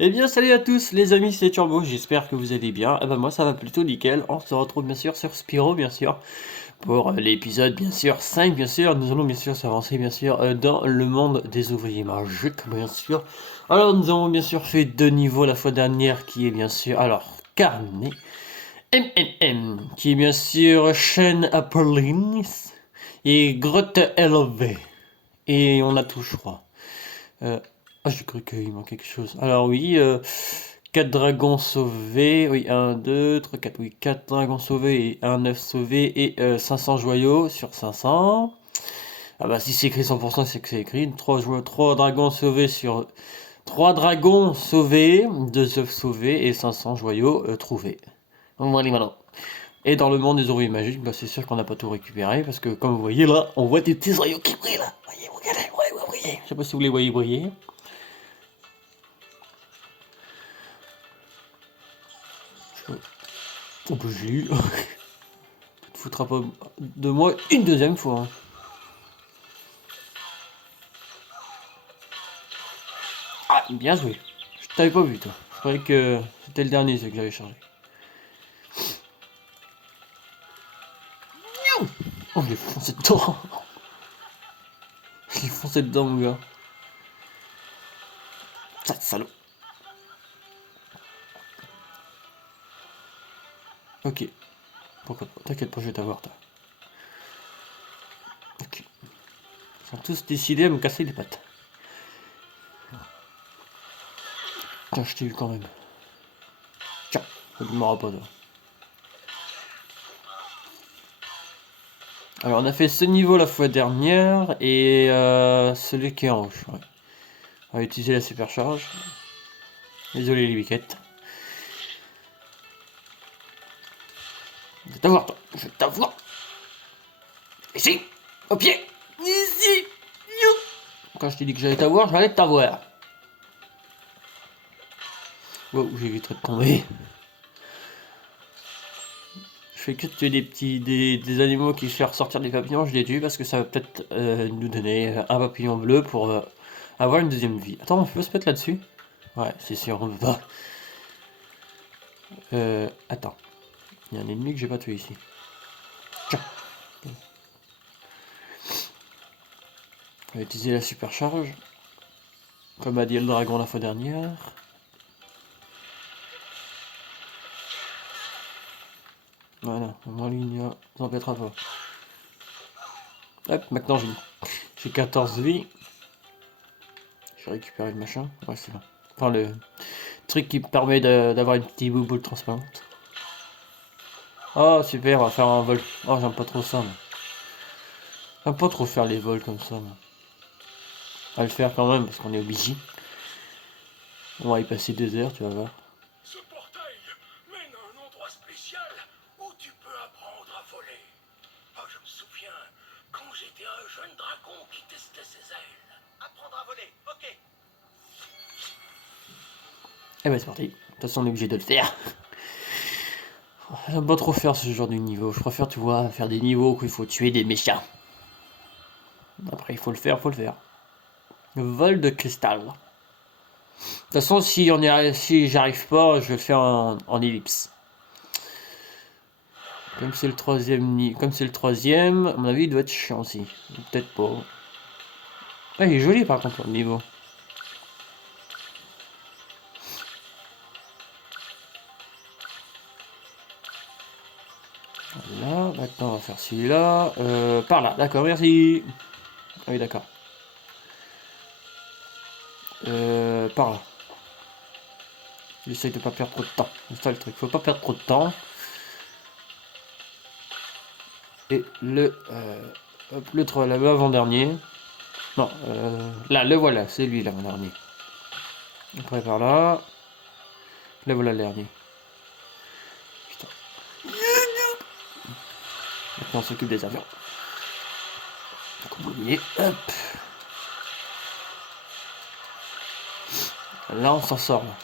Eh bien, salut à tous les amis, c'est Turbo, j'espère que vous allez bien. Eh ben moi ça va plutôt nickel. On se retrouve bien sûr sur Spyro, bien sûr, pour l'épisode bien sûr 5, bien sûr. Nous allons bien sûr s'avancer bien sûr dans le monde des ouvriers magiques, bien sûr. Alors nous avons bien sûr fait 2 niveaux la fois dernière qui est bien sûr, alors, Carnet, qui est bien sûr Chaîne Apolline et Grotte élevée. Et on a tout, je crois. J'ai cru qu'il manquait quelque chose. Alors oui, 4 dragons sauvés. Oui, un 2 3 4 Oui, 4 dragons sauvés et un œuf sauvé et 500 joyaux sur 500. Ah bah si c'est écrit 100%, c'est que c'est écrit. 3 dragons sauvés sur... 3 dragons sauvés, 2 œufs sauvés et 500 joyaux trouvés. Voilà, voilà. Et dans le monde des ouvriers magiques, bah c'est sûr qu'on n'a pas tout récupéré parce que comme vous voyez là, on voit des petits joyaux qui brillent là. Voyez, regardez, ouais, briller. Je sais pas si vous les voyez briller. Oh bah j'ai eu. Tu te foutras pas de moi une deuxième fois, hein. Ah, bien joué. Je t'avais pas vu toi. Je croyais que c'était le dernier ce que j'avais chargé. Oh, je l'ai foncé dedans. Je l'ai foncé dedans, mon gars. Ça, salaud. Ok. Pourquoi pas. T'inquiète pas, je vais t'avoir, toi. Ok. Ils sont tous décidés à me casser les pattes. Tiens, je t'ai eu quand même. Tiens, ne m'auras pas, toi. Alors, on a fait ce niveau la fois dernière et celui qui est en rouge. Ouais. On va utiliser la supercharge. Désolé, les wickets. Je vais t'avoir, toi. Je vais t'avoir. Ici, au pied. Ici. You. Quand je t'ai dit que j'allais t'avoir, j'allais t'avoir. Wow, j'éviterai de tomber. Je fais que de tuer des animaux qui cherchent sortir des papillons, je les tue parce que ça va peut-être nous donner un papillon bleu pour avoir une deuxième vie. Attends, on peut se mettre là-dessus? Ouais, c'est sûr, on peut pas. Attends. Il y a un ennemi que j'ai pas tué ici. Tiens. On va utiliser la supercharge. Comme a dit le dragon la fois dernière. Voilà, au moins lui ne s'embêtera pas. Hop, maintenant j'ai 14 vies. J'ai récupéré le machin. Ouais, c'est bon. Enfin, le truc qui me permet d'avoir une petite bouboule transparente. Oh, super, on va faire un vol. Oh, j'aime pas trop ça, moi. J'aime pas trop faire les vols comme ça, moi. On va le faire quand même, parce qu'on est obligé. On va y passer 2 heures, tu vas voir. Ce portail mène à un endroit spécial où tu peux apprendre à voler. Oh, je me souviens, quand j'étais un jeune dragon qui testait ses ailes. Apprendre à voler, ok. Eh ben, c'est parti. De toute façon, on est obligé de le faire. J'aime pas trop faire ce genre de niveau. Je préfère, tu vois, faire des niveaux où il faut tuer des méchants. Après, il faut le faire, faut le faire. Le vol de cristal. De toute façon, si j'arrive pas, je vais le faire en ellipse. Comme c'est le troisième, à mon avis, il doit être chiant aussi. Peut-être pas. Ah, il est joli par contre le niveau. Là, maintenant on va faire celui-là. Par là, d'accord, merci. Ah oui, d'accord. Par là. J'essaye de pas perdre trop de temps. C'est ça le truc, faut pas perdre trop de temps. Et l'avant-dernier. Non, là, le voilà, c'est lui l'avant-dernier. Après par là. Le voilà le dernier. Putain. Maintenant on s'occupe des avions. Donc on va oublier. Hop. Là on s'en sort. Là.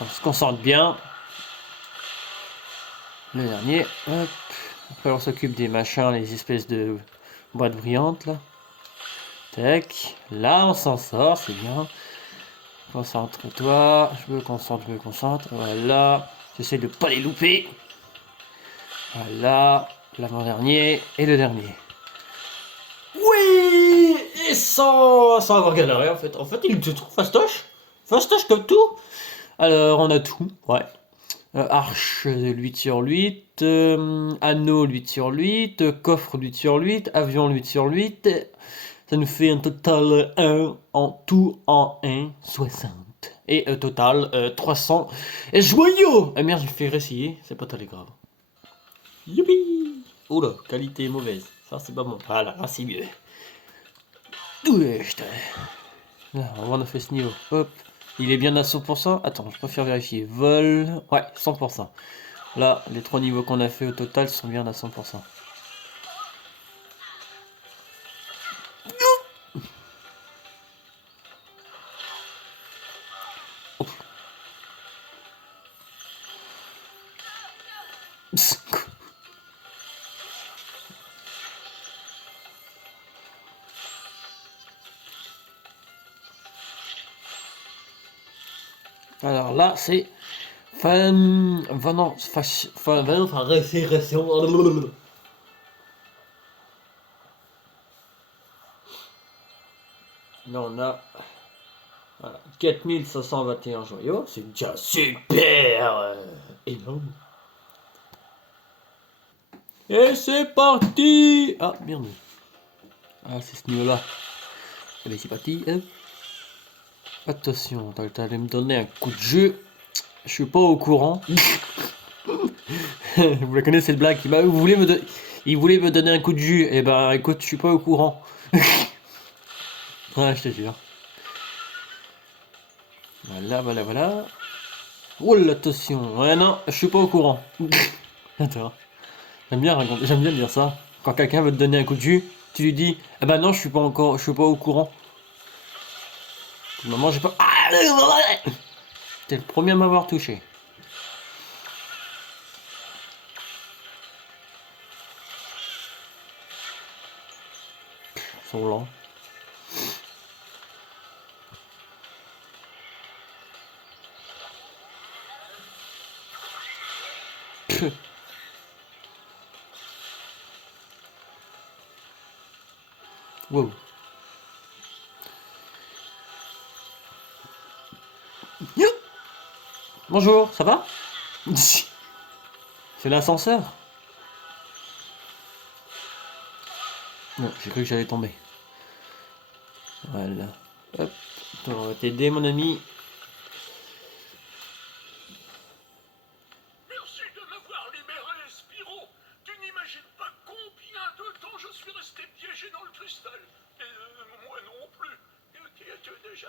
On se concentre bien. Le dernier. Hop. Après on s'occupe des machins, les espèces de boîtes brillantes là. Tac. Là on s'en sort, c'est bien. Concentre-toi. Je me concentre. Voilà. J'essaie de pas les louper. Voilà. L'avant-dernier et le dernier. Oui. Et sans avoir galéré en fait. En fait, il était trop fastoche. Fastoche comme tout. Alors, on a tout. Ouais. Arche 8 sur 8, anneau 8 sur 8, coffre 8 sur 8, avion 8 sur 8, ça nous fait un total 1 en tout en 1, 60. Et total 300 et joyaux. Ah merde, j'ai fait réessayer, c'est pas très grave. Youpi. Oula, qualité mauvaise, ça c'est pas bon. Voilà, là c'est mieux. Ouais, là, on va voir fait ce niveau. Hop, il est bien à 100%. Attends, je préfère vérifier. Vol, ouais, 100%. Là, les 3 niveaux qu'on a fait au total sont bien à 100%. Alors là, c'est récération. Là, on a voilà, 4521 joyaux. C'est déjà super énorme. Et c'est parti. Ah, merde. Ah, c'est ce niveau-là. Eh bien, c'est parti. Hein. Attention, t'allais me donner un coup de jeu. Je suis pas au courant. Vous la connaissez cette blague. Il voulait me donner un coup de jus. Et ben écoute, je suis pas au courant. Ouais, je te jure. Voilà. Oh attention. Ouais, non, je suis pas au courant. Attends. J'aime bien dire ça. Quand quelqu'un veut te donner un coup de jus, tu lui dis, ah ben non, je suis pas au courant. Maman, j'ai pas. T'es le premier à m'avoir touché. Ils sont lents. Wow. Bonjour, ça va? C'est l'ascenseur? Non, j'ai cru que j'allais tomber. Voilà. Hop. Attends, on va t'aider, mon ami. Merci de m'avoir libéré, Spyro. Tu n'imagines pas combien de temps je suis resté piégé dans le cristal. Et moi non plus. Qui es-tu déjà?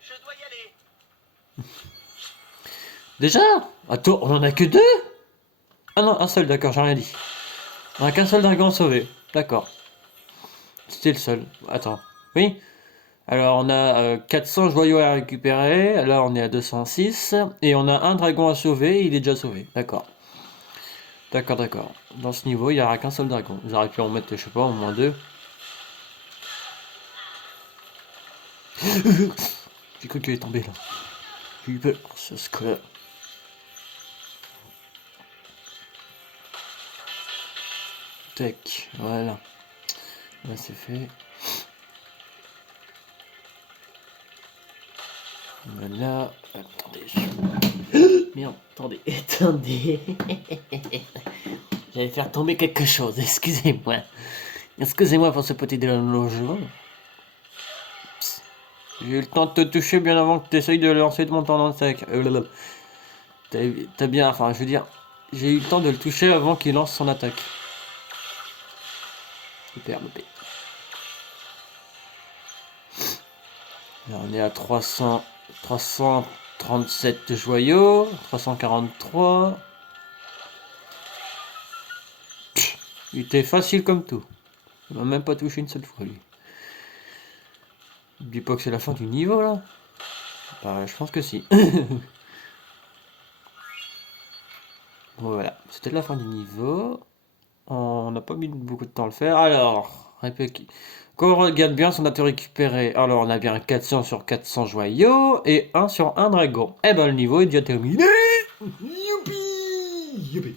Je dois y aller. Déjà? Attends, on en a que deux? Ah non, un seul, d'accord, j'ai rien dit. On a qu'un seul dragon sauvé. D'accord. C'était le seul. Attends. Oui? Alors, on a 400 joyaux à récupérer. Là, on est à 206. Et on a un dragon à sauver. Il est déjà sauvé. D'accord. D'accord. Dans ce niveau, il n'y aura qu'un seul dragon. Ils auraient pu en mettre, je sais pas, au moins deux. J'ai cru qu'il est tombé là. J'ai eu peur. Ce scolaire. Tac. Voilà. Là, c'est fait. Voilà. Attendez. Merde, attendez. J'allais faire tomber quelque chose, excusez-moi. Excusez-moi pour ce petit délogement. J'ai eu le temps de te toucher bien avant que tu essayes de lancer de mon temps dans le sac. T'as bien, enfin, je veux dire, j'ai eu le temps de le toucher avant qu'il lance son attaque. Super loupé. Là, on est à 337 joyaux, 343. Il était facile comme tout. Il m'a même pas touché une seule fois, lui. N'oublie pas que c'est la fin du niveau, là. Bah, je pense que si. Voilà, c'était la fin du niveau. On n'a pas mis beaucoup de temps à le faire. Alors, Quand on regarde bien, on a tout récupéré. Alors, on a bien 400 sur 400 joyaux et 1 sur 1 dragon. Eh ben, le niveau est déjà terminé. Youpi! Youpi!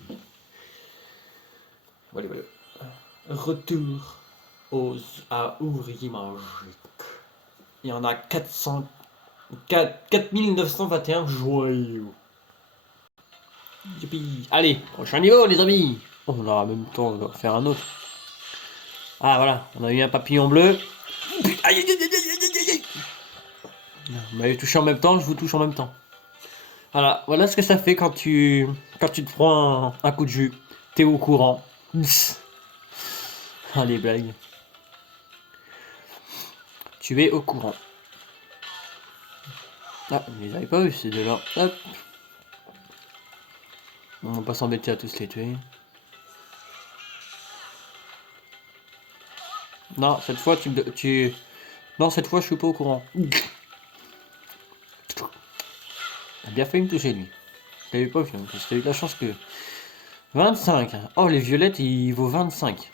Voilà, voilà. Retour à ouvrier magique. Il y en a 4921 joyaux. Youpi! Allez, prochain niveau, les amis! Oh, on aura même temps de faire un autre. Ah, voilà, on a eu un papillon bleu. Aïe, aïe, aïe, aïe, aïe, aïe, aïe. Vous m'avez touché en même temps, je vous touche en même temps. Voilà ce que ça fait quand tu te prends un coup de jus. T'es au courant. Ah, les blagues. Tu es au courant. Ah, vous les avez pas vus ces deux-là. Hop. On va pas s'embêter à tous les tuer. Non, cette fois Non, cette fois je suis pas au courant. Il a bien failli me toucher lui. Je l'avais pas vu, hein, parce que j'ai eu la chance que... 25. Oh, les violettes, il vaut 25.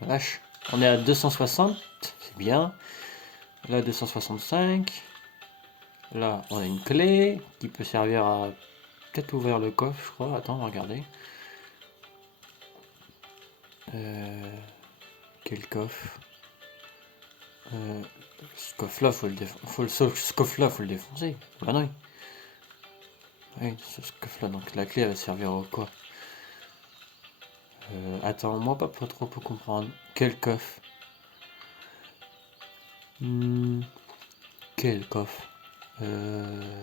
Vache. On est à 260. C'est bien. Là, 265. Là, on a une clé qui peut servir à peut-être ouvrir le coffre, je crois. Attends, on va regarder. Quel coffre? Ce coffre-là, faut le défoncer. Bah non. Oui, ce coffre-là. Donc la clé, elle va servir au quoi? Attends, moi pas trop pour comprendre. Quel coffre? Quel coffre? Mais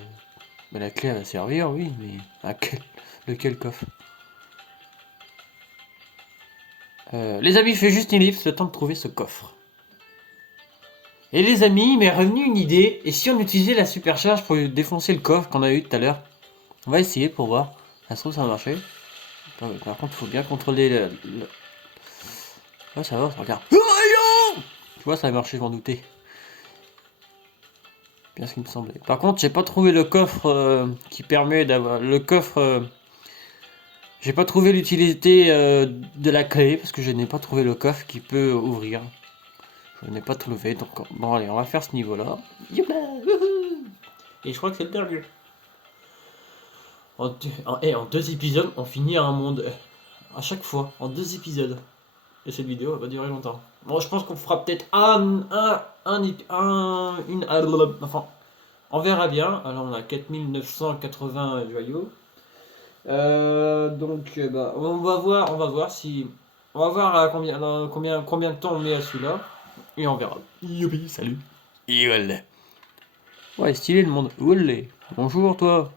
la clé elle va servir, oui, mais à lequel coffre? Les amis, je fais juste une ellipse, le temps de trouver ce coffre. Et les amis, il m'est revenu une idée, et si on utilisait la supercharge pour défoncer le coffre qu'on a eu tout à l'heure? On va essayer pour voir. Ça se trouve ça va marcher. Par contre, il faut bien contrôler Ouais, ça va, ça regarde. Tu vois, ça a marché, je m'en doutais. Bien ce qui me semblait. Par contre, j'ai pas trouvé le coffre qui permet d'avoir... Le coffre... J'ai pas trouvé l'utilité de la clé, parce que je n'ai pas trouvé le coffre qui peut ouvrir. Je n'ai pas trouvé, donc... Bon, allez, on va faire ce niveau-là. Et je crois que c'est le dernier. En 2 épisodes, on finit un monde. À chaque fois, en 2 épisodes. Et cette vidéo va pas durer longtemps. Bon, je pense qu'on fera peut-être enfin, on verra bien. Alors, on a 4980 joyaux. Donc, bah, on va voir si... On va voir à combien de temps on met à celui-là. Et on verra. Youpi, salut. Yolé. Ouais, stylé le monde. Olé. Bonjour, toi.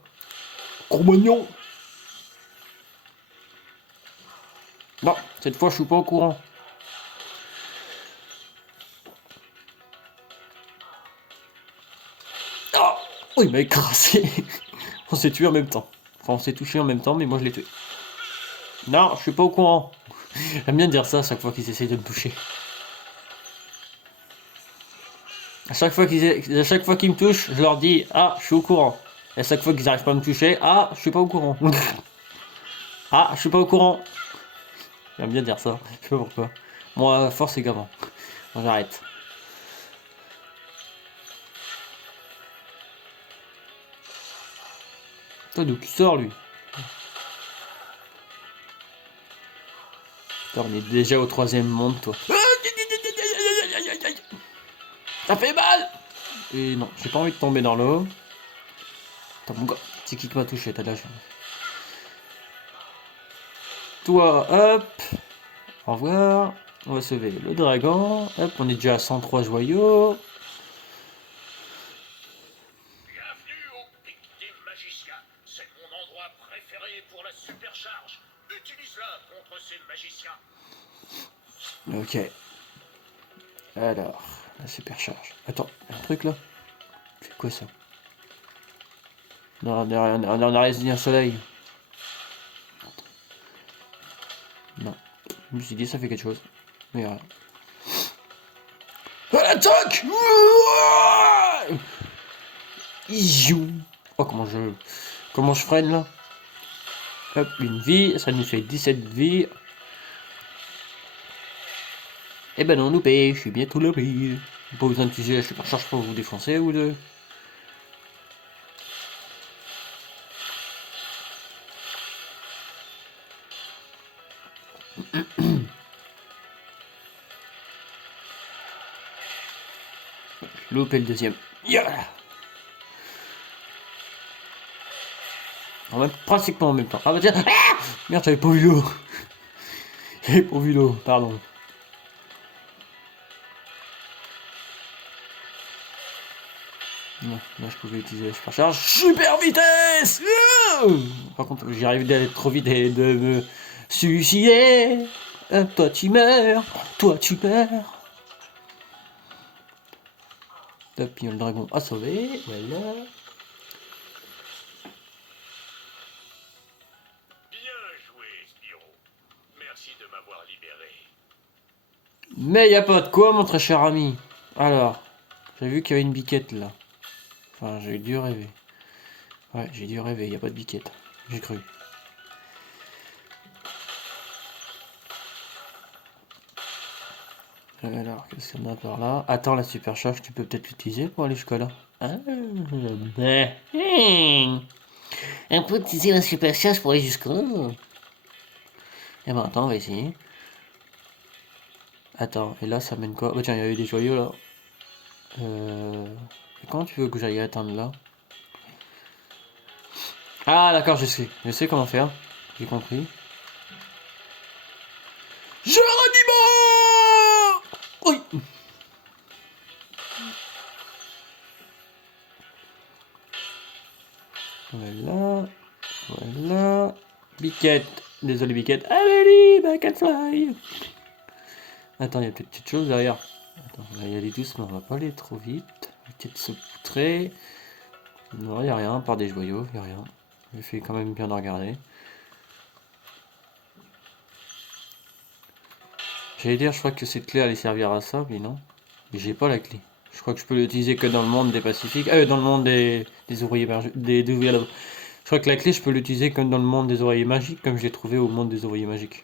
Cro-Magnon. Non, cette fois, je suis pas au courant. Oh, il m'a écrasé. On s'est tué en même temps. Enfin, on s'est touché en même temps, mais moi je l'ai tué. Non, je suis pas au courant. J'aime bien dire ça à chaque fois qu'ils essayent de me toucher. À chaque fois qu'ils me touchent, je leur dis ah, je suis au courant. Et à chaque fois qu'ils n'arrivent pas à me toucher, ah, je suis pas au courant. Ah, je suis pas au courant. J'aime bien dire ça. Je sais pas pourquoi. Moi, force et gamin. Bon, j'arrête. Toi, d'où tu sors, lui? Putain, on est déjà au 3ème monde, toi. Ça fait mal! Et non, j'ai pas envie de tomber dans l'eau. Attends, mon gars, c'est qui m'a touché, t'as de la chance. Toi, hop. Au revoir. On va sauver le dragon. Hop, on est déjà à 103 joyaux. Bienvenue au pic des magiciens. C'est mon endroit préféré pour la supercharge. Utilise-la contre ces magiciens. Ok. Alors, la supercharge. Attends, y a un truc là? C'est quoi ça? Non, on a résisté un soleil. Non. Je me suis dit ça fait quelque chose. Mais rien. À l'attaque! Oh, comment je freine là? Hop, une vie, ça nous fait 17 vies. Eh ben non, loupé, je suis bientôt loupé. Pas besoin d'utiliser la supercharge pour vous défoncer ou deux. Loupé le deuxième. Yeah. Pratiquement en même temps. Ah bah tiens. Ah merde, j'avais pas vu l'eau. J'avais pas vu l'eau, pardon. Non, là je pouvais utiliser la supercharge. Super vitesse. Par contre, j'y arrive d'aller trop vite et de me suicider. Toi tu meurs. Toi tu meurs. Hop, il y a le dragon à sauver. Voilà. Bien joué, Spyro. Merci de m'avoir libéré. Mais y a pas de quoi, mon très cher ami. Alors, j'ai vu qu'il y avait une biquette là. Enfin, j'ai dû rêver. Ouais, j'ai dû rêver, y a pas de biquette. J'ai cru. Alors, qu'est-ce qu'on a par là? Attends, la supercharge, tu peux peut-être l'utiliser pour aller jusqu'à là. Ah, on peut utiliser la supercharge pour aller jusqu'à là. Eh ben, attends, on va essayer. Attends, et là, ça mène quoi? Bah tiens, il y avait des joyaux là. Et comment tu veux que j'aille atteindre là? Ah, d'accord, je sais. Je sais comment faire. J'ai compris. Je ranime. Oui. Voilà. Voilà. Biquette. Désolé, Biquette. Allez, back and fly. Attends, il y a peut-être quelque chose derrière. Attends, on va y aller doucement, on va pas aller trop vite. On va peut-être se poutrer. Non, il n'y a rien, par des joyaux, il n'y a rien. J'ai fait quand même bien de regarder. J'allais dire, je crois que cette clé allait servir à ça, mais non. Mais j'ai pas la clé. Je crois que je peux l'utiliser que dans le monde des Pacifiques. Dans le monde des ouvriers des ouvriers là-bas. Je crois que la clé, je peux l'utiliser que dans le monde des ouvriers magiques, comme je l'ai trouvé au monde des ouvriers magiques.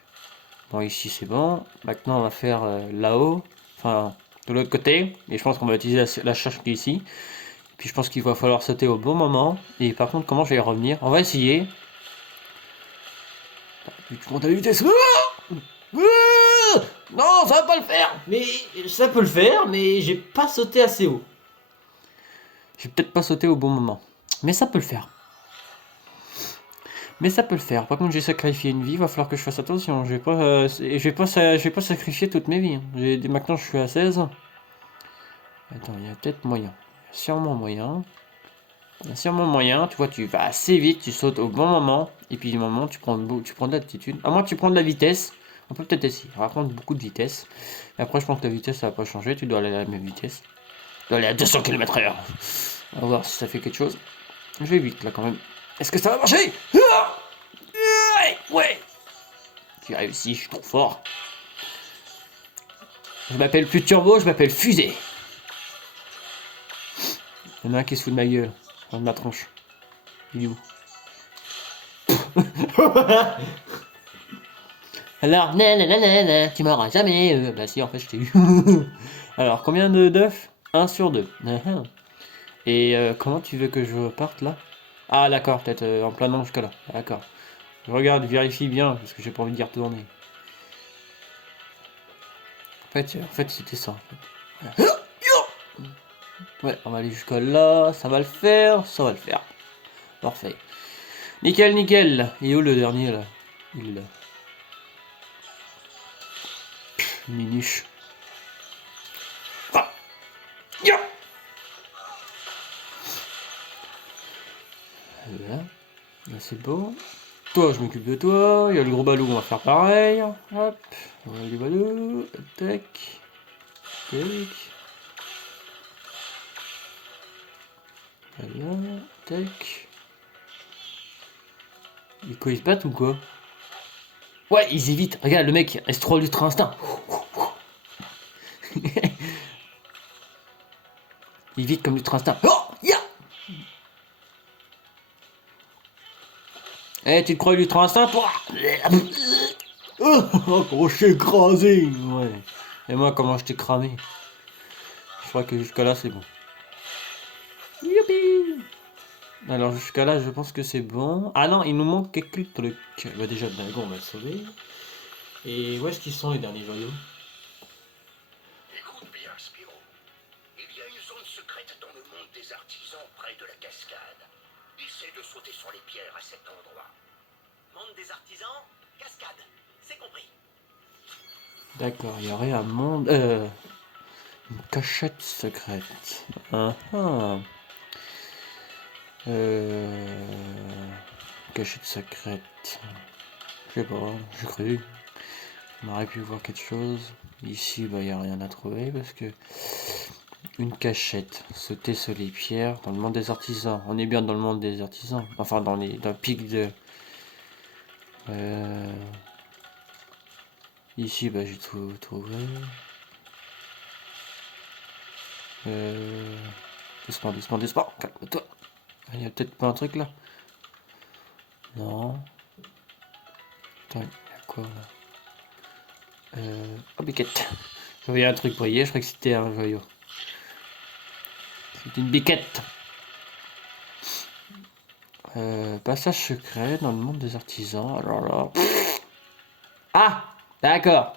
Bon, ici c'est bon. Maintenant, on va faire là-haut. Enfin, de l'autre côté. Et je pense qu'on va utiliser la charge qui est ici. Puis je pense qu'il va falloir sauter au bon moment. Et par contre, comment je vais y revenir? On va essayer. Tu montes à la vitesse. Non, ça va pas le faire. Mais ça peut le faire, mais j'ai pas sauté assez haut. J'ai peut-être pas sauté au bon moment. Mais ça peut le faire. Mais ça peut le faire. Par contre, j'ai sacrifié une vie. Il va falloir que je fasse attention. Je vais pas sacrifier toutes mes vies. Maintenant, je suis à 16. Attends, il y a peut-être moyen. Il y a sûrement moyen. Il y a sûrement moyen. Tu vois, tu vas assez vite. Tu sautes au bon moment. Et puis, du moment, tu prends de l'altitude. À moins que tu prends de la vitesse. On peut peut-être essayer. On va prendre beaucoup de vitesse. Et après, je pense que la vitesse, ça va pas changer. Tu dois aller à la même vitesse. Tu dois aller à 200 km/h. On va voir si ça fait quelque chose. Je vais vite, là, quand même. Est-ce que ça va marcher? Ouais. J'ai réussi, je suis trop fort. Je m'appelle plus Turbo, je m'appelle Fusée. Il y en a un qui se fout de ma gueule. De ma tronche. Il est où? Alors, nanana, tu m'auras jamais. Bah si, en fait, je t'ai eu. Alors, combien d'œufs? 1 sur 2. Et comment tu veux que je parte là? Ah, d'accord, peut-être en plein nom jusqu'à là. D'accord. Je regarde, vérifie bien, parce que j'ai pas envie d'y retourner. En fait c'était ça. En fait. Ouais, on va aller jusqu'à là, ça va le faire, ça va le faire. Parfait. Nickel, nickel. Et où le dernier là? Il est là. Minuche. Ah. Yeah. Voilà. Là c'est bon. Toi, je m'occupe de toi. Il y a le gros balou, on va faire pareil. Hop. On va le balou. Tac. Tac. Voilà. Tac. Et quoi, ils se battent ou quoi? Ouais, ils évitent. Regarde, le mec, S3 Ultra Instinct. Il vite comme l'Ultra Instinct. Oh, ya. Eh, tu te crois l'Ultra Instinct, toi? Oh, crochet écrasé. Ouais. Et moi, comment je t'ai cramé? Je crois que jusqu'à là, c'est bon. Youpi! Alors, jusqu'à là, je pense que c'est bon. Ah non, il nous manque quelques trucs. Bah, déjà, le dragon, on va le sauver. Et où est-ce qu'ils sont, les derniers joyaux? Écoute bien, Spiro. Il y a une zone secrète dans le monde des artisans près de la cascade. Essaie de sauter sur les pierres à cet endroit. Monde des artisans, cascade. C'est compris. D'accord, il y aurait un monde... une cachette secrète. Ah ah. Cachette secrète. Je sais pas, j'ai cru. On aurait pu voir quelque chose. Ici, bah, il n'y a rien à trouver parce que... Une cachette. Sauter sur les pierres dans le monde des artisans. On est bien dans le monde des artisans. Enfin, dans le pic de... Ici, bah, j'ai tout trouvé. Doucement, doucement, doucement. Calme-toi. Il y a peut-être pas un truc là. Non. Attends, il y a quoi là? Oh, biquette. Je voyais un truc briller, je croyais que c'était un joyau. C'est une biquette. Passage secret dans le monde des artisans. Alors là. Ah! D'accord.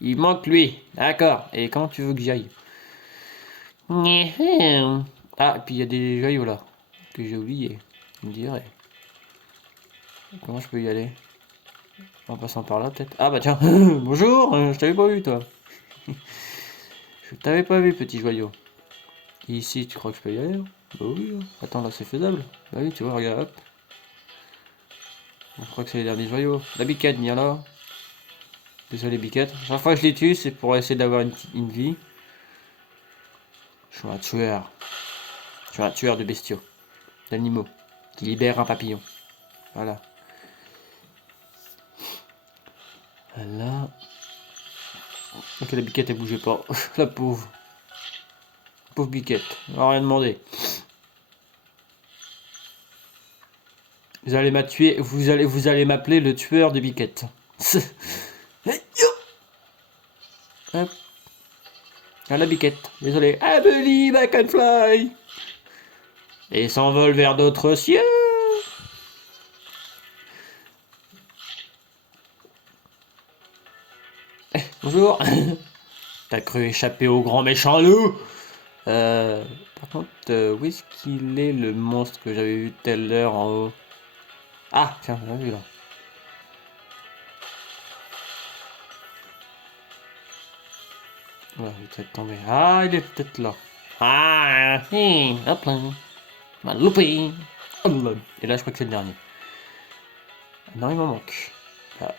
Il manque lui. D'accord. Et comment tu veux que j'y aille? Ah, et puis il y a des joyaux là. Que j'ai oublié. On dirait. Comment je peux y aller? En passant par là peut-être. Ah bah tiens. Bonjour, je t'avais pas vu toi. Je t'avais pas vu petit joyau. Ici tu crois que je peux y aller? Bah oui. Attends là c'est faisable. Bah oui tu vois regarde hop. Je crois que c'est les derniers joyaux. La biquette viens là. Désolé biquette. Chaque fois que je les tue c'est pour essayer d'avoir une vie. Je suis un tueur. Je suis un tueur de bestiaux. D'animaux. Qui libère un papillon. Voilà. Là. Ok la biquette elle bougeait pas. La pauvre. Pauvre biquette. On va rien demander. Vous allez m'appeler, vous allez m'appeler le tueur de biquettes. Hop. À la biquette, désolé. I believe I can fly. Et s'envole vers d'autres cieux. Bonjour. T'as cru échapper au grand méchant loup? Par contre, où est-ce qu'il est le monstre que j'avais vu tout à l'heure en haut? Ah, tiens, j'ai vu là. Ouais, il est peut-être tombé. Ah, il est peut-être là. Ah, hop là. M'a loupé. Et là, je crois que c'est le dernier. Non, il m'en manque. Là,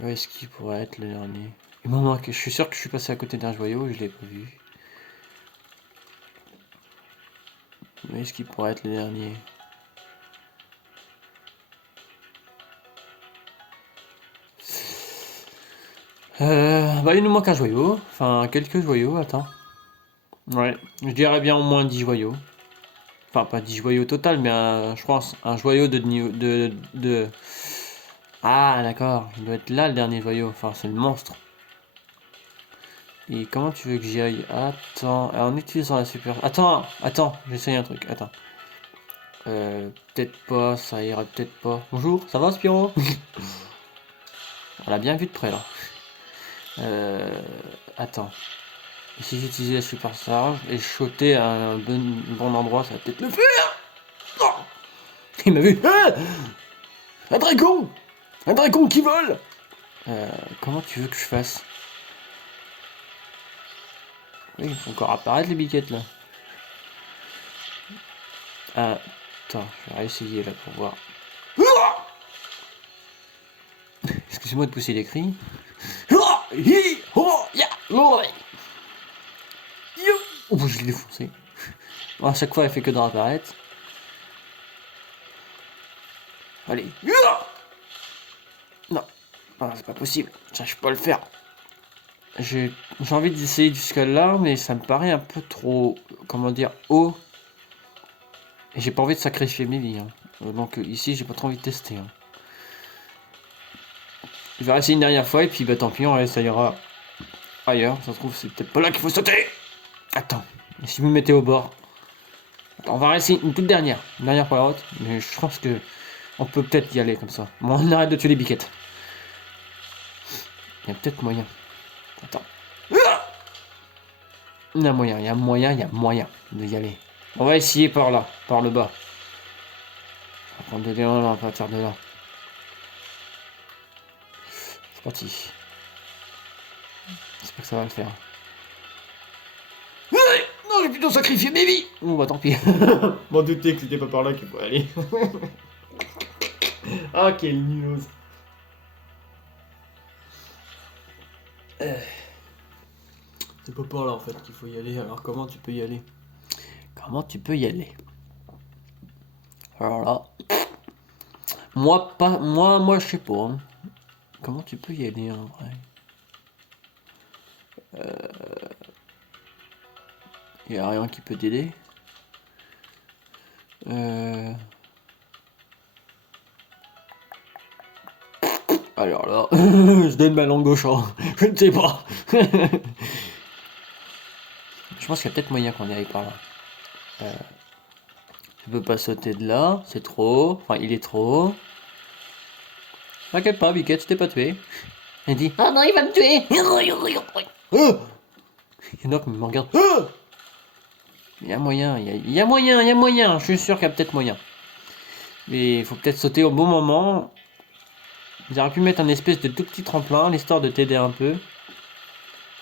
où est-ce qu'il pourrait être le dernier? Il m'en manque. Je suis sûr que je suis passé à côté d'un joyau et je l'ai pas vu. Où est-ce qu'il pourrait être le dernier? Bah il nous manque un joyau. Enfin, quelques joyaux, attends. Ouais, je dirais bien au moins 10 joyaux. Enfin, pas 10 joyaux total, mais je pense un joyau de... Ah, d'accord. Il doit être là, le dernier joyau. Enfin, c'est le monstre. Et comment tu veux que j'y aille? Attends, en utilisant la super... Attends, j'essaye un truc, attends. Peut-être pas, ça ira peut-être pas. Bonjour, ça va Spiro? On l'a bien vu de près là. Attends. Et si j'utilisais la super charge et je sautais à un bon endroit, ça va peut-être le faire. Oh, il m'a vu. Ah, un dragon! Un dragon qui vole! Comment tu veux que je fasse? Oui, il faut encore apparaître les biquettes là. Attends, je vais réessayer là pour voir. Excusez-moi de pousser les cris. Oh, je l'ai défoncé. Bon, à chaque fois, elle fait que de réapparaître. Allez. Non, c'est pas possible. J'arrive pas à le faire. J'ai envie d'essayer jusqu'à là, mais ça me paraît un peu trop, comment dire, haut. Et j'ai pas envie de sacrifier mes vies. Hein. Donc ici, j'ai pas trop envie de tester. Hein. Je vais essayer une dernière fois et puis bah tant pis, on essayera ailleurs. Ça se trouve, c'est peut-être pas là qu'il faut sauter. Attends, et si vous me mettez au bord. Attends, on va essayer une toute dernière. Une dernière pour la route. Mais je pense que on peut peut-être y aller comme ça. Bon, on arrête de tuer les biquettes. Il y a peut-être moyen. Attends. Il y a moyen, il y a moyen, il y a moyen de y aller. On va essayer par là, par le bas. On va prendre de l'élan là, on va partir de là. C'est parti. J'espère que ça va le faire. Non, j'ai plutôt sacrifié mes vies. Bon bah tant pis. M'en doutais que c'était pas par là qu'il faut aller. Ah quelle news. C'est pas par là en fait qu'il faut y aller. Alors comment tu peux y aller? Comment tu peux y aller? Alors là. Moi pas. Moi je sais pas. Hein. Comment tu peux y aller en vrai? Y a rien qui peut t'aider. Alors là, je donne ma langue au chat. Je ne sais pas. Je pense qu'il y a peut-être moyen qu'on y aille par là. Tu peux pas sauter de là, c'est trop haut. Enfin, il est trop haut. T'inquiète pas, Biquette, je t'ai pas tué. Elle dit ah non, il va me tuer. Oh il y en a qui me regardent. Oh il y a moyen, il y a moyen, il y a moyen. Je suis sûr qu'il y a peut-être moyen. Mais il faut peut-être sauter au bon moment. J'aurais pu mettre un espèce de tout petit tremplin, l'histoire de t'aider un peu.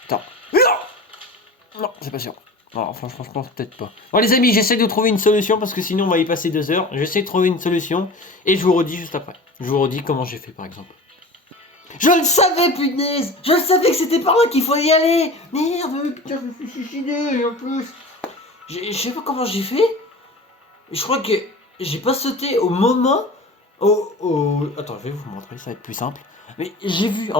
Attends. Non, c'est pas sûr. Non, franchement, peut-être pas. Bon, les amis, j'essaie de trouver une solution parce que sinon on va y passer 2 heures. J'essaie de trouver une solution et je vous redis juste après. Je vous redis comment j'ai fait par exemple. Je le savais, punaise! Je le savais que c'était par là qu'il faut y aller! Merde, putain, je me suis suicidé en plus! Je sais pas comment j'ai fait. Je crois que j'ai pas sauté au moment. Attends, je vais vous montrer, ça va être plus simple. Mais j'ai vu.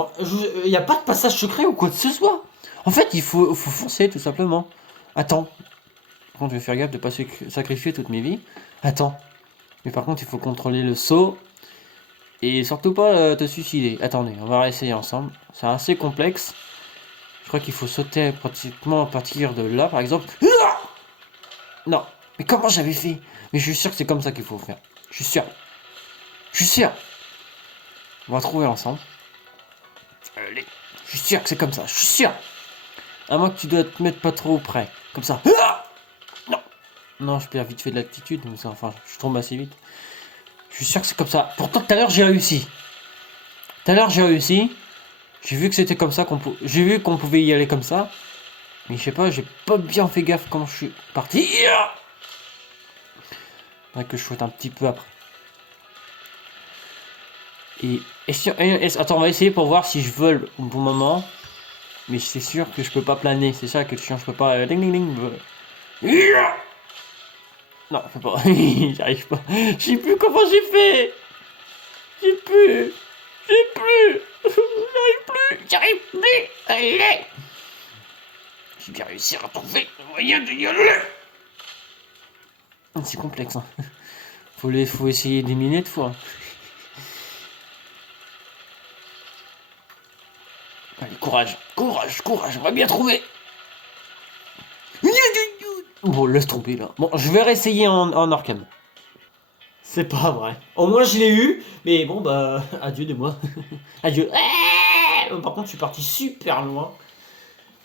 Il n'y a pas de passage secret ou quoi que ce soit. En fait, il faut foncer tout simplement. Attends. Par contre, je vais faire gaffe de pas sacrifier toutes mes vies. Attends. Mais par contre, il faut contrôler le saut. Et surtout pas te suicider. Attendez, on va essayer ensemble. C'est assez complexe. Je crois qu'il faut sauter pratiquement à partir de là, par exemple. Non. Mais comment j'avais fait? Mais je suis sûr que c'est comme ça qu'il faut faire. Je suis sûr. Je suis sûr. On va trouver ensemble. Allez. Je suis sûr que c'est comme ça. Je suis sûr. À moins que tu dois te mettre pas trop près. Comme ça. Non. Non, je perds vite fait de l'attitude. Enfin, je tombe assez vite. Je suis sûr que c'est comme ça. Pourtant, tout à l'heure, j'ai réussi. Tout à l'heure, j'ai réussi. J'ai vu que c'était comme ça J'ai vu qu'on pouvait y aller comme ça. Mais je sais pas, j'ai pas bien fait gaffe quand je suis parti. Faudrait que je saute un petit peu après. Attends, on va essayer pour voir si je vole au bon moment. Mais c'est sûr que je peux pas planer. C'est ça que je peux pas. Ding ding ding. Non, je peux pas. J'arrive pas. Je sais plus comment j'ai fait. J'ai plus. J'arrive plus. Allez. J'ai bien réussi à trouver un moyen de y aller. C'est complexe. Hein. Faut essayer des milliers de fois. Allez, courage, on va bien trouver. Bon, laisse tomber là. Bon, je vais réessayer en arcane. C'est pas vrai. Au moins je l'ai eu, mais bon bah adieu de moi. Adieu. Par contre, je suis parti super loin.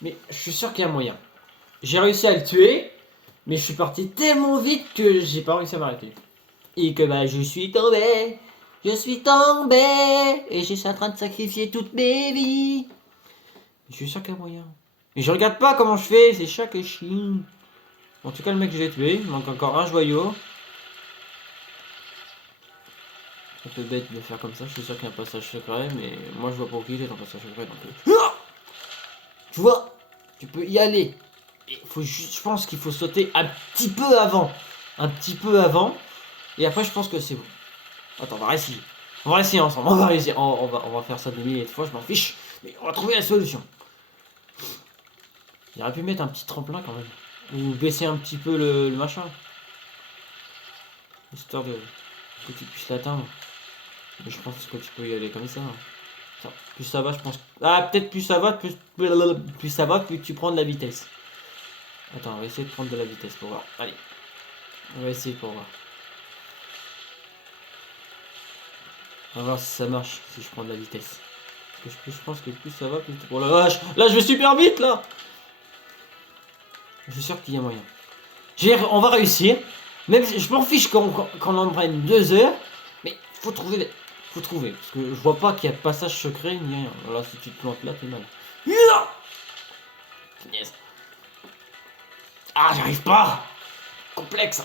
Mais je suis sûr qu'il y a moyen. J'ai réussi à le tuer, mais je suis parti tellement vite que j'ai pas réussi à m'arrêter. Et que bah je suis tombé. Je suis tombé. Et je suis en train de sacrifier toutes mes vies. Je suis sûr qu'il y a moyen. Mais je regarde pas comment je fais, c'est chaque chien. En tout cas, le mec que j'ai tué, il manque encore un joyau. C'est un peu bête de faire comme ça, je suis sûr qu'il y a un passage secret, mais moi je vois pas qui il est dans le passage secret donc. Tu vois, tu peux y aller. Je pense qu'il faut sauter un petit peu avant. Un petit peu avant. Et après, je pense que c'est bon. Attends, on va essayer. On va essayer ensemble, on va réussir. On va faire ça des milliers de fois, je m'en fiche. Mais on va trouver la solution. J'aurais pu mettre un petit tremplin quand même. Ou baisser un petit peu le machin. Histoire de... que tu puisses l'atteindre. Mais je pense que tu peux y aller comme ça. Attends, plus ça va, je pense. Ah, peut-être plus ça va, plus ça va, plus tu prends de la vitesse. Attends, on va essayer de prendre de la vitesse pour voir. Allez. On va essayer pour voir. On va voir si ça marche, si je prends de la vitesse. Parce que je pense que plus ça va, plus... Oh la vache! Là, je vais super vite, là! Je suis sûr qu'il y a moyen. On va réussir. Même si je m'en fiche qu'on en prenne 2 heures. Mais faut trouver. Faut trouver. Parce que je vois pas qu'il y a de passage secret ni rien. Là, si tu te plantes là, t'es mal. Punaise. Ah, j'arrive pas! Complexe!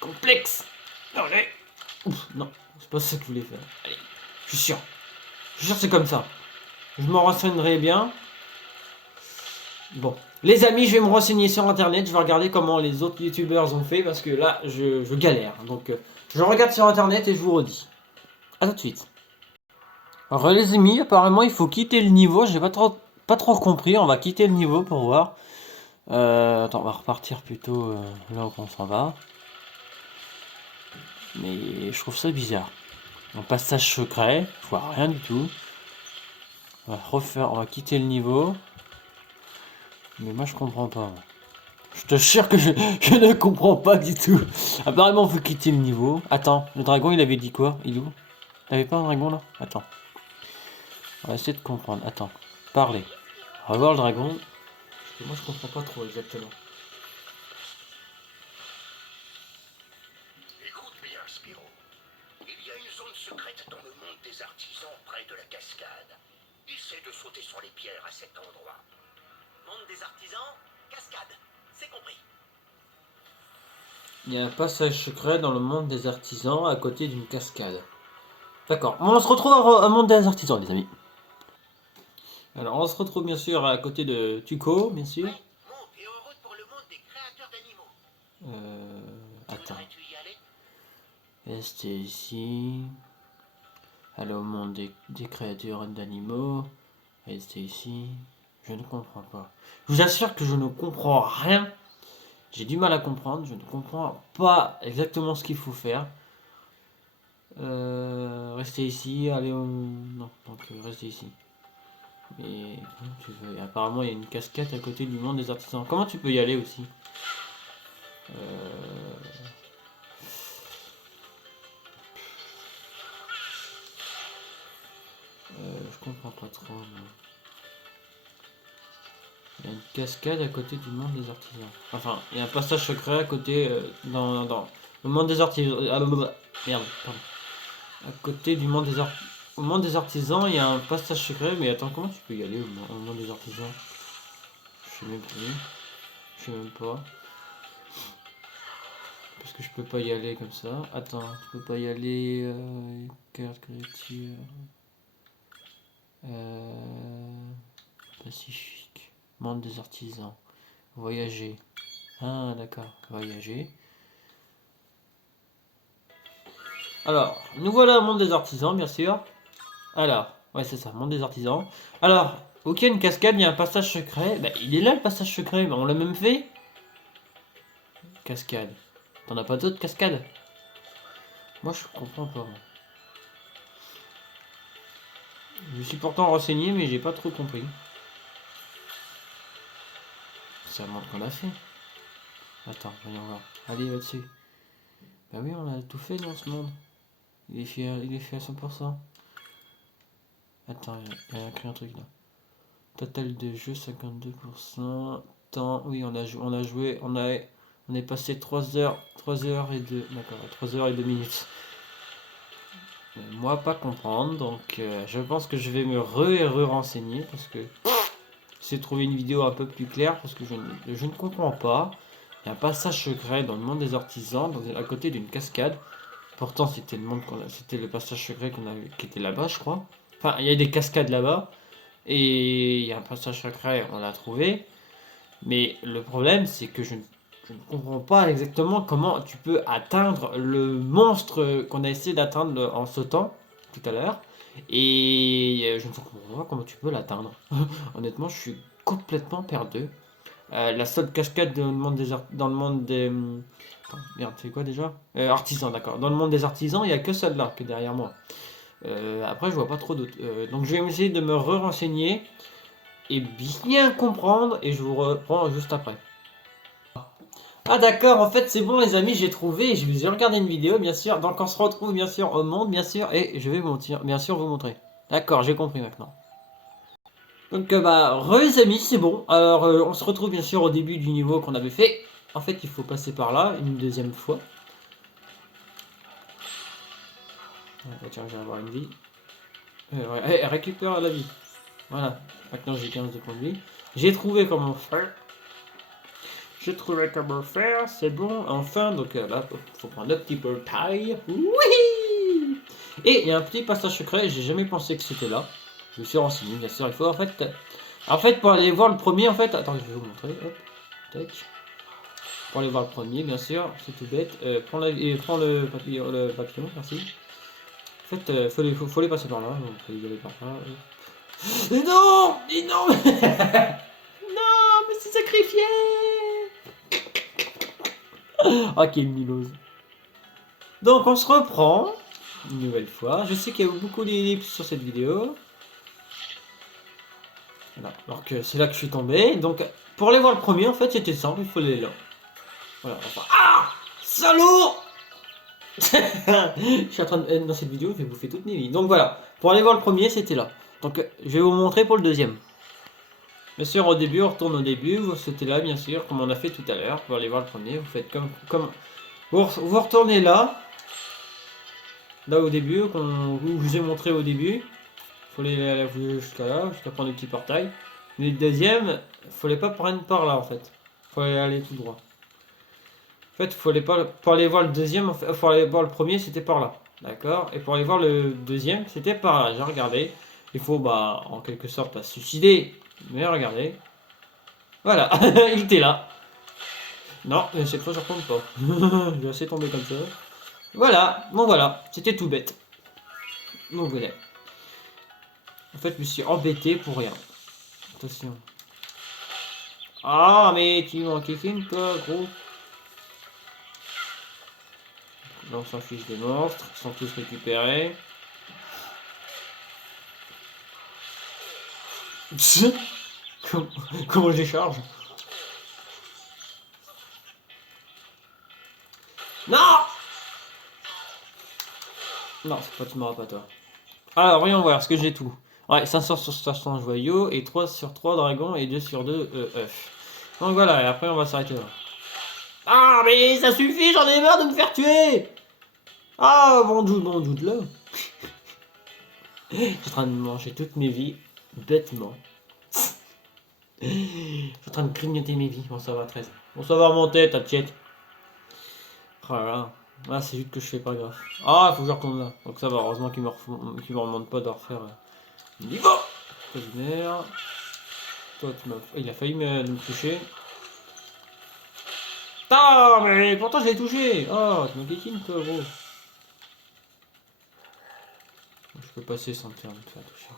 Complexe! Allez! Ouf, non, c'est pas ça que je voulais faire. Allez, je suis sûr. Je suis sûr que c'est comme ça. Je me renseignerai bien. Bon. Les amis, je vais me renseigner sur internet. Je vais regarder comment les autres youtubeurs ont fait. Parce que là, je galère. Donc, je regarde sur internet et je vous redis. A tout de suite. Alors les amis, apparemment il faut quitter le niveau. J'ai pas trop compris. On va quitter le niveau pour voir. Attends, on va repartir plutôt là où on s'en va. Mais je trouve ça bizarre. Un passage secret, je vois rien du tout. On va refaire, on va quitter le niveau. Mais moi je comprends pas. Je te jure que je ne comprends pas du tout. Apparemment on faut quitter le niveau. Attends, le dragon il avait dit quoi? Il est où? T'avais pas un dragon là? Attends. On va essayer de comprendre. Attends. Parler. On va voir le dragon. Parce que moi je comprends pas trop exactement. Écoute bien, Spyro. Il y a une zone secrète dans le monde des artisans près de la cascade. Essaie de sauter sur les pierres à cet endroit. Monde des artisans, cascade. C'est compris. Il y a un passage secret dans le monde des artisans à côté d'une cascade. D'accord. Bon, on se retrouve à un monde des artisans, les amis. Alors, on se retrouve bien sûr à côté de Tuco, bien sûr. Monte et en route pour le monde des créateurs d'animaux. Attends. Voudrais-tu y aller? Restez ici. Allez au monde des créatures d'animaux. Restez ici. Je ne comprends pas. Je vous assure que je ne comprends rien. J'ai du mal à comprendre. Je ne comprends pas exactement ce qu'il faut faire. Restez ici. Allez au... Non, donc restez ici. Mais comment tu veux? Apparemment, il y a une casquette à côté du monde des artisans. Comment tu peux y aller aussi? Je comprends pas trop. Mais... il y a une cascade à côté du monde des artisans. Enfin, il y a un passage secret à côté dans le monde des artisans. Merde, pardon. À côté du monde des artisans. Au monde des artisans, il y a un passage secret. Mais attends, comment tu peux y aller au monde des artisans? Je sais même plus. Je sais même pas. Parce que je peux pas y aller comme ça. Attends, tu peux pas y aller. Carte créature. Pacifique. Monde des artisans. Voyager. Ah, d'accord. Voyager. Alors, nous voilà au monde des artisans, bien sûr. Alors, ouais, c'est ça, monde des artisans. Alors, ok, une cascade, il y a un passage secret. Bah, il est là le passage secret, mais on l'a même fait. Cascade. T'en as pas d'autres cascades? Moi, je comprends pas. Moi. Je suis pourtant renseigné, mais j'ai pas trop compris. C'est un monde qu'on a fait. Attends, voyons voir. Allez, là-dessus. Bah oui, on a tout fait dans ce monde. Il est fait à 100%. Attends, il y a écrit un truc là. Total de jeu 52%. Temps, oui, on a joué, on est passé 3 heures et 2, d'accord, 3 heures et 2 minutes. Moi, pas comprendre, donc je pense que je vais me renseigner parce que j'ai trouvé une vidéo un peu plus claire parce que je ne comprends pas. Il y a un passage secret dans le monde des artisans, à côté d'une cascade. Pourtant, c'était le passage secret qui était là-bas, je crois. Enfin, il y a des cascades là-bas. Et il y a un passage secret, on l'a trouvé. Mais le problème, c'est que je ne comprends pas exactement comment tu peux atteindre le monstre qu'on a essayé d'atteindre en sautant tout à l'heure. Et je ne comprends pas comment tu peux l'atteindre. Honnêtement, je suis complètement perdu. La seule cascade dans le monde dans le monde des... Attends, merde, c'est quoi déjà? Artisans, d'accord. Dans le monde des artisans, il n'y a que celle-là qui est derrière moi. Après, je vois pas trop d'autres. Donc, je vais essayer de me renseigner et bien comprendre, et je vous reprends juste après. Ah d'accord, en fait c'est bon les amis, j'ai trouvé, j'ai regardé une vidéo bien sûr, donc on se retrouve bien sûr au monde bien sûr, et je vais bien sûr vous montrer. D'accord, j'ai compris maintenant. Donc bah, les amis, c'est bon, alors on se retrouve bien sûr au début du niveau qu'on avait fait. En fait il faut passer par là, une deuxième fois. Bah, tiens, je vais avoir une vie. Ouais, récupère la vie. Voilà, maintenant j'ai 15 de points de vie. J'ai trouvé comment faire. J'ai trouvé comment faire, c'est bon, enfin, donc là, faut prendre le petit portail. Oui. Et il y a un petit passage secret, j'ai jamais pensé que c'était là. Je me suis renseigné, bien sûr, il faut en fait, pour aller voir le premier, en fait, attends, je vais vous montrer, hop, tac. Pour aller voir le premier, bien sûr, c'est tout bête. Prends le papillon, merci. En fait, faut les passer par là, donc faut y aller par là. Et non! Et non! Non, mais c'est sacrifié! Ah, quelle milose. Donc, on se reprend une nouvelle fois. Je sais qu'il y a beaucoup d'ellipses sur cette vidéo. Voilà. Alors que c'est là que je suis tombé. Donc, pour aller voir le premier, en fait, c'était simple. Il faut aller là. Voilà. Enfin, ah! Salaud! Je suis en train de... Dans cette vidéo, je vais bouffer toutes mes vies. Donc, voilà. Pour aller voir le premier, c'était là. Donc, je vais vous montrer pour le deuxième. Bien sûr, au début, on retourne au début. C'était là, bien sûr, comme on a fait tout à l'heure. Pour aller voir le premier, vous faites comme... Vous retournez là. Là au début, qu'on vous ai montré au début, il fallait aller jusqu'à là, jusqu'à prendre le petit portail. Mais le deuxième, il fallait pas prendre par là en fait. Il fallait aller tout droit. En fait, il fallait pas, pour aller voir le deuxième, pour aller voir le premier, c'était par là. D'accord. Et pour aller voir le deuxième, c'était par là. J'ai regardé. Il faut, bah, en quelque sorte, pas se suicider. Mais regardez. Voilà, il était là. Non, mais cette fois, je retourne pas. Je vais laisser tomber comme ça. Voilà, bon voilà, c'était tout bête. Donc voilà. En fait, je me suis embêté pour rien. Attention. Ah, mais tu m'en kiffines, toi, gros. Là, on s'en fiche des monstres. Ils sont tous récupérés. Comment je les charge? Non! Non, c'est pas, tu m'auras pas, toi. Alors, voyons voir, est-ce que j'ai tout? Ouais, 500 sur 500 joyaux, et 3 sur 3 dragons, et 2 sur 2 œufs. Donc voilà, et après, on va s'arrêter là. Ah, mais ça suffit, j'en ai marre de me faire tuer! Ah, bon doute là. Je suis en train de manger toutes mes vies, bêtement. Je suis en train de grignoter mes vies. Bon, ça va, 13. Bon, ça va remonter, t'inquiète. Oh là là. Ah, c'est juste que je fais pas grave. Ah, il faut que je retourne là. Donc ça va, heureusement qu'il me remonte pas de refaire niveau. Toi, je merde. Toi, tu m'as... Il a failli me toucher. Ah, mais pourtant je l'ai touché. Oh, tu m'as piquine, toi, gros. Je peux passer sans te faire toucher.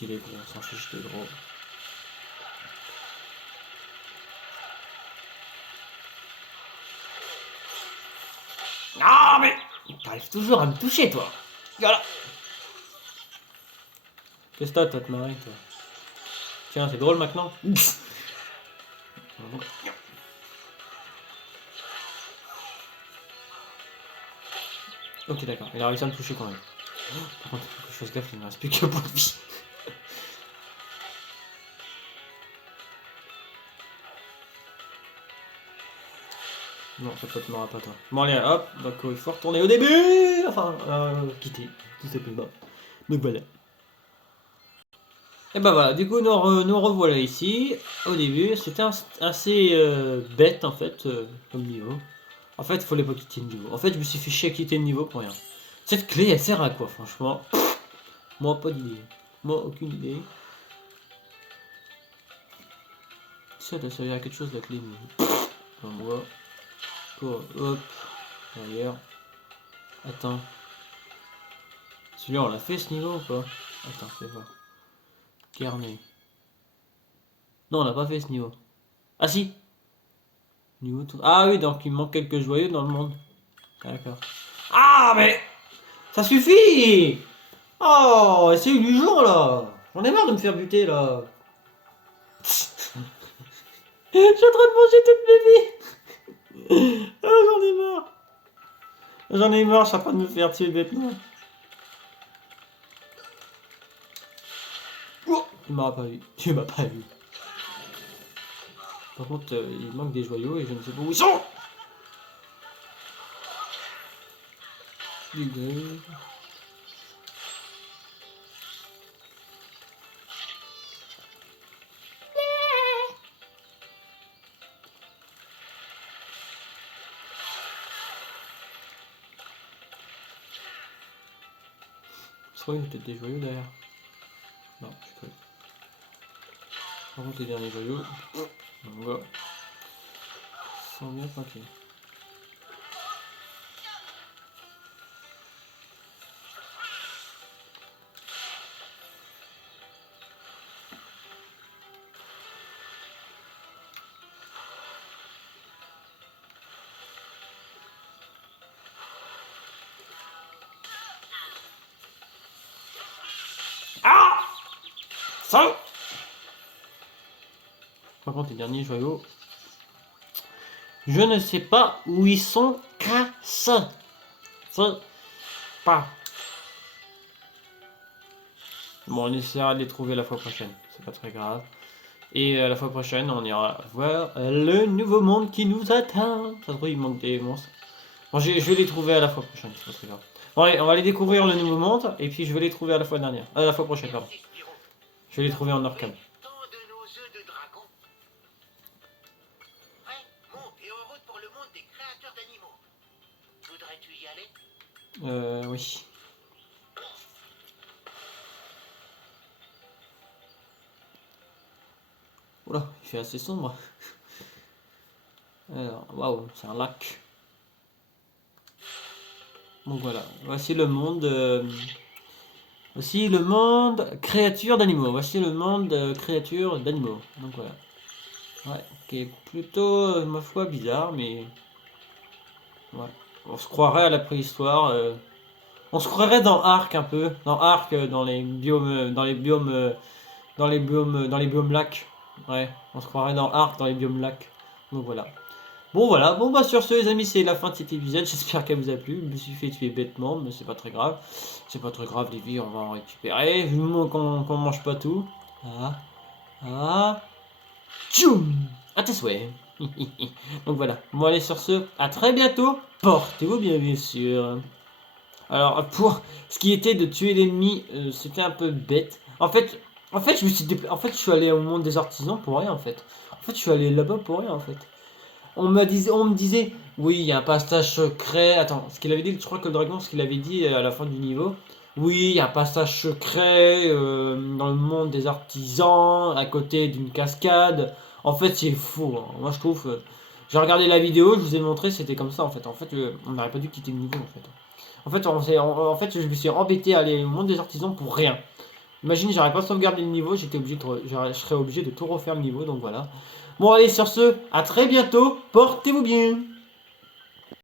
Il est gros, on s'en fiche de gros. Non, mais t'arrives toujours à me toucher, toi. Voilà. Qu'est-ce que t'as, toi, te marrer, toi? Tiens, c'est drôle maintenant. Ok, d'accord. Il a réussi à me toucher quand même. Par contre, il faut que je fasse gaffe, il ne reste plus que point de vie. Non, cette fois tu m'auras pas toi. Bon allez, hop, donc il faut retourner au début. Enfin, quitter, tout simplement. Donc voilà. Et bah voilà, du coup nous revoilà ici. Au début, c'était assez bête en fait, comme niveau. En fait, il fallait pas quitter le niveau. En fait, je me suis fait chier à quitter le niveau pour rien. Cette clé, elle sert à quoi, franchement? Moi, pas d'idée. Moi, aucune idée. Ça doit servir à quelque chose la clé. On voit. Quoi, hop. Derrière. Attends. Celui-là, on l'a fait ce niveau ou pas? Attends, fais voir. Carnet. Non, on l'a pas fait ce niveau. Ah si! Niveau tout... Ah oui, donc il manque quelques joyeux dans le monde. D'accord. Ah, mais ça suffit! Oh, c'est du jour là! J'en ai marre de me faire buter là! Je suis en train de manger toutes mes vies! Ah, j'en ai marre! J'en ai marre, je suis en train de me faire tuer bêtement. Oh, il m'a pas vu. Tu m'as pas vu. Par contre, il manque des joyaux et je ne sais pas où ils sont! Dégage. Je crois qu'il y a peut-être des joyaux derrière. Non, je peux. Par contre, les derniers joyaux, on va. Sont bien tranquilles. Ah! Ça! Par contre, les derniers joyaux, je ne sais pas où ils sont. Ça pas. Bon, on essaiera de les trouver la fois prochaine. C'est pas très grave. Et la fois prochaine, on ira voir le nouveau monde qui nous attend. Ça se trouve, il manque des monstres. Bon, je vais les trouver à la fois prochaine. C'est pas très grave. Bon, allez, on va aller découvrir le nouveau monde. Et puis, je vais les trouver à la fois dernière. À la fois prochaine, pardon. Je vais les trouver en Orcam. Oui. Oula, il fait assez sombre. Alors, waouh, c'est un lac. Donc voilà, voici le monde. Voici le monde créature d'animaux. Voici le monde créature d'animaux. Donc voilà. Ouais, qui est plutôt, ma foi, bizarre, mais. Ouais. On se croirait à la préhistoire. On se croirait dans Ark un peu. Dans Ark, dans les biomes. Dans les biomes. Dans les biomes lacs. Ouais, on se croirait dans Ark, dans les biomes lacs. Donc voilà. Bon voilà, bon bah sur ce les amis c'est la fin de cet épisode, j'espère qu'elle vous a plu, je me suis fait tuer bêtement mais c'est pas très grave, c'est pas très grave les vies on va en récupérer, vu qu'on mange pas tout, tchoum, à tes souhaits, donc voilà, bon allez sur ce, à très bientôt, portez-vous bien sûr, alors pour ce qui était de tuer l'ennemi, c'était un peu bête, en fait je suis allé au monde des artisans pour rien en fait je suis allé là-bas pour rien en fait. On me disait, oui, il y a un passage secret. Attends, ce qu'il avait dit, je crois que le dragon, ce qu'il avait dit à la fin du niveau. Oui, il y a un passage secret dans le monde des artisans, à côté d'une cascade. En fait, c'est faux. Hein. Moi, je trouve. J'ai regardé la vidéo, je vous ai montré, c'était comme ça en fait. En fait, on n'aurait pas dû quitter le niveau en fait. En fait, je me suis embêté à aller au monde des artisans pour rien. Imagine, j'aurais pas sauvegardé le niveau, je serais obligé de tout refaire le niveau, donc voilà. Bon allez sur ce, à très bientôt, portez-vous bien.